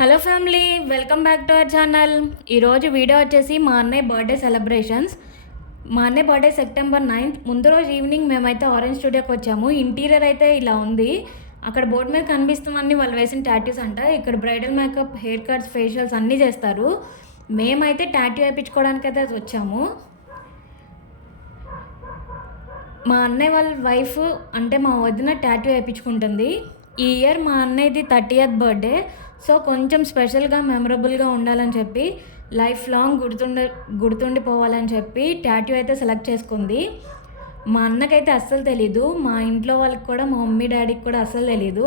Hello family, welcome back to our channel. ఈరోజు video వచ్చేసి మా అన్నయ్య బర్త్డే సెలబ్రేషన్స్. మా అన్నయ్య బర్త్డే సెప్టెంబర్ 9th. ముందు రోజు ఈవినింగ్ మేమైతే ఆరెంజ్ స్టూడియోకి వచ్చాము. ఇంటీరియర్ అయితే ఇలా ఉంది. అక్కడ బోర్డు మీద కనిపిస్తున్నవన్నీ వాళ్ళు వేసిన టాటూస్ అంట. ఇక్కడ bridal makeup, hair cuts, facials అన్నీ చేస్తారు. మేమైతే టాటూ వేయించుకోవడానికైతే వచ్చాము. మా అన్నయ్య వాళ్ళ వైఫ్ అంటే మా వదిన టాటూ వేయించుకుంటుంది. ఈ ఇయర్ మా అన్నయ్యది 30th బర్త్డే. సో కొంచెం స్పెషల్గా, మెమరబుల్గా ఉండాలని చెప్పి, లైఫ్ లాంగ్ గుర్తుండిపోవాలని చెప్పి టాటూ అయితే సెలెక్ట్ చేసుకుంది. మా అన్నకైతే అస్సలు తెలీదు, మా ఇంట్లో వాళ్ళకి కూడా, మా మమ్మీ డాడీకి కూడా అస్సలు తెలీదు.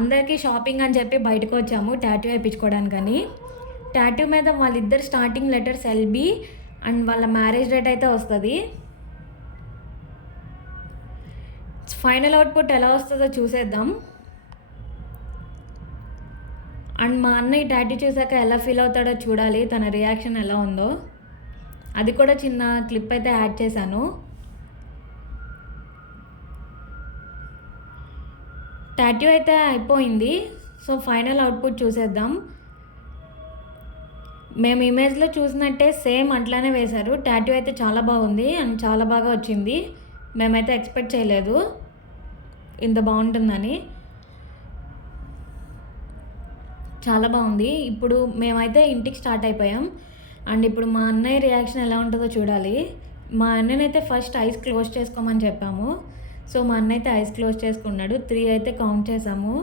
అందరికీ షాపింగ్ అని చెప్పి బయటకు వచ్చాము టాటూ వేయించుకోవడానికని. టాటూ మీద వాళ్ళిద్దరు స్టార్టింగ్ లెటర్స్ ఎల్బి అండ్ వాళ్ళ మ్యారేజ్ డేట్ అయితే వస్తుంది. ఫైనల్ అవుట్పుట్ ఎలా వస్తుందో చూసేద్దాం. అండ్ మా అన్న ఈ టాటూ చూసాక ఎలా ఫీల్ అవుతాడో చూడాలి, తన రియాక్షన్ ఎలా ఉందో. అది కూడా చిన్న క్లిప్ అయితే యాడ్ చేశాను. టాటూ అయితే అయిపోయింది. సో ఫైనల్ అవుట్పుట్ చూసేద్దాం. మేము ఇమేజ్లో చూసినట్టే సేమ్ అట్లానే వేశారు. టాటూ అయితే చాలా బాగుంది అండ్ చాలా బాగా వచ్చింది. మేమైతే ఎక్స్పెక్ట్ చేయలేదు ఇంత బాగుంటుందని. చాలా బాగుంది. ఇప్పుడు మేమైతే ఇంటికి స్టార్ట్ అయిపోయాం. అండ్ ఇప్పుడు మా అన్నయ్య రియాక్షన్ ఎలా ఉంటుందో చూడాలి. మా అన్నయ్యనైతే ఫస్ట్ ఐస్ క్లోజ్ చేసుకోమని చెప్పాము. సో మా అన్నయ్య అయితే ఐస్ క్లోజ్ చేసుకున్నాడు. 3 అయితే కౌంట్ చేసాము.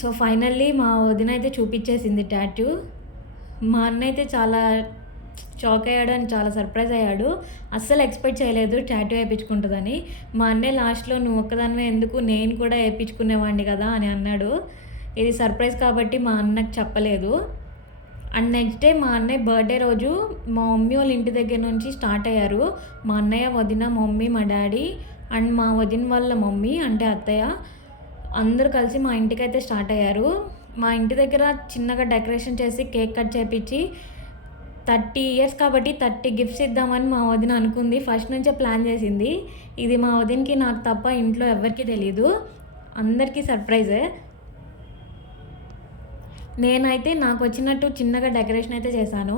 సో ఫైనల్లీ మా వదిన అయితే చూపించేసింది టాటూ. మా అన్నయ్య అయితే చాలా షాక్ అయ్యాడు అని చాలా సర్ప్రైజ్ అయ్యాడు. అస్సలు ఎక్స్పెక్ట్ చేయలేదు టాటూ వేయించుకుంటుందని. మా అన్నయ్య లాస్ట్లో నువ్వు ఒక్కదానివే ఎందుకు, నేను కూడా వేయించుకునేవాడిని కదా అని అన్నాడు. ఇది సర్ప్రైజ్ కాబట్టి మా అన్నకు చెప్పలేదు. అండ్ నెక్స్ట్ డే మా అన్నయ్య బర్త్డే రోజు మా మమ్మీ వాళ్ళ ఇంటి దగ్గర నుంచి స్టార్ట్ అయ్యారు. మా అన్నయ్య, వదిన, మా మమ్మీ, మా డాడీ అండ్ మా వదిన వాళ్ళ మమ్మీ అంటే అత్తయ్య అందరూ కలిసి మా ఇంటికైతే స్టార్ట్ అయ్యారు. మా ఇంటి దగ్గర చిన్నగా డెకరేషన్ చేసి కేక్ కట్ చేపించి 30 years కాబట్టి 30 గిఫ్ట్స్ ఇద్దామని మా వదిన అనుకుంది. ఫస్ట్ నుంచే ప్లాన్ చేసింది. ఇది మా వదినకి, నాకు తప్ప ఇంట్లో ఎవరికీ తెలీదు. అందరికీ సర్ప్రైజే. నేనైతే నాకు వచ్చినట్టు చిన్నగా డెకరేషన్ అయితే చేశాను.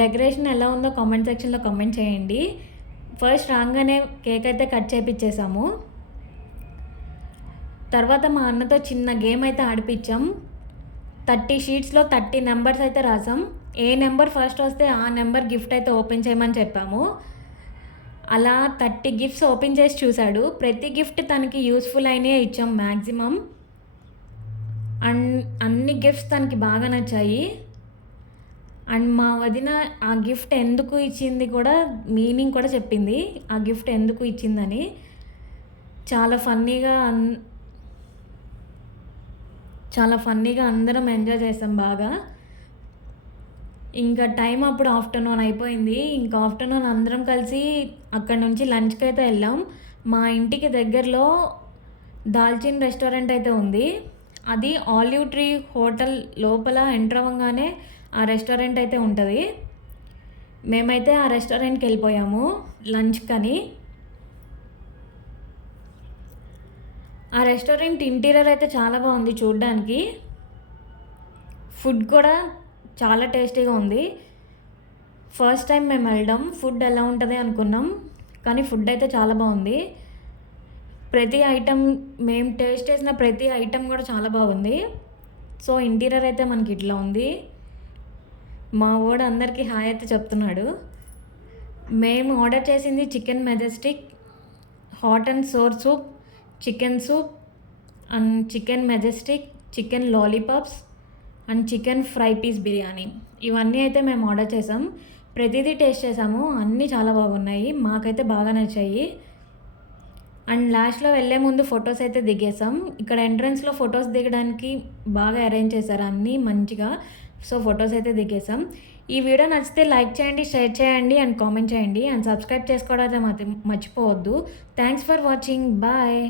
డెకరేషన్ ఎలా ఉందో కామెంట్ సెక్షన్లో కామెంట్ చేయండి. ఫస్ట్ రాగానే కేక్ అయితే కట్ చేపించేసాము. తర్వాత మా అన్నతో చిన్న గేమ్ అయితే ఆడిపించాం. 30 sheetsలో 30 నెంబర్స్ అయితే రాసాం. ఏ నెంబర్ ఫస్ట్ వస్తే ఆ నెంబర్ గిఫ్ట్ అయితే ఓపెన్ చేయమని చెప్పాము. అలా 30 గిఫ్ట్స్ ఓపెన్ చేసి చూశాడు. ప్రతి గిఫ్ట్ తనకి యూస్ఫుల్ అయినే ఇచ్చాం మ్యాక్సిమం. అండ్ అన్ని గిఫ్ట్స్ తనకి బాగా నచ్చాయి. అండ్ మా వదిన ఆ గిఫ్ట్ ఎందుకు ఇచ్చింది కూడా, మీనింగ్ కూడా చెప్పింది, ఆ గిఫ్ట్ ఎందుకు ఇచ్చిందని. చాలా ఫన్నీగా అందరం ఎంజాయ్ చేసాం బాగా. ఇంకా టైం అప్పుడు ఆఫ్టర్నూన్ అయిపోయింది. ఇంకా ఆఫ్టర్నూన్ అందరం కలిసి అక్కడ నుంచి లంచ్కి అయితే వెళ్ళాం. మా ఇంటికి దగ్గరలో దాల్చిన్ రెస్టారెంట్ అయితే ఉంది. అది ఆలివ్ ట్రీ హోటల్ లోపల ఎంటర్ అవ్వగానే ఆ రెస్టారెంట్ అయితే ఉంటుంది. మేమైతే ఆ రెస్టారెంట్కి వెళ్ళిపోయాము లంచ్కని. ఆ రెస్టారెంట్ ఇంటీరియర్ అయితే చాలా బాగుంది చూడడానికి. ఫుడ్ కూడా చాలా టేస్టీగా ఉంది. ఫస్ట్ టైం మేము వెళ్ళడం, ఫుడ్ ఎలా ఉంటుంది అనుకున్నాం, కానీ ఫుడ్ అయితే చాలా బాగుంది. ప్రతి ఐటెం, మేము టేస్ట్ చేసిన ప్రతి ఐటెం కూడా చాలా బాగుంది. సో ఇంటీరియర్ అయితే మనకి ఇట్లా ఉంది. మా వాడు అందరికీ హాయ్ అయితే చెప్తున్నాడు. మేము ఆర్డర్ చేసింది chicken majestic, hot and sour soup, chicken soup and chicken majestic, chicken lollipops and chicken fry piece biryani. ఇవన్నీ అయితే మేము ఆర్డర్ చేసాం. ప్రతిదీ టేస్ట్ చేసాము, అన్నీ చాలా బాగున్నాయి, మాకైతే బాగా నచ్చాయి. అండ్ లాస్ట్లో వెళ్ళే ముందు ఫొటోస్ అయితే దిగేసాం. ఇక్కడ ఎంట్రన్స్లో ఫొటోస్ దిగడానికి బాగా అరేంజ్ చేశారు అన్నీ మంచిగా. సో ఫొటోస్ అయితే దిగేసాం. ఈ వీడియో నచ్చితే లైక్ చేయండి, షేర్ చేయండి అండ్ కామెంట్ చేయండి. అండ్ సబ్స్క్రైబ్ చేసుకోవడం అయితే మర్చిపోవద్దు. Thanks for watching. బాయ్.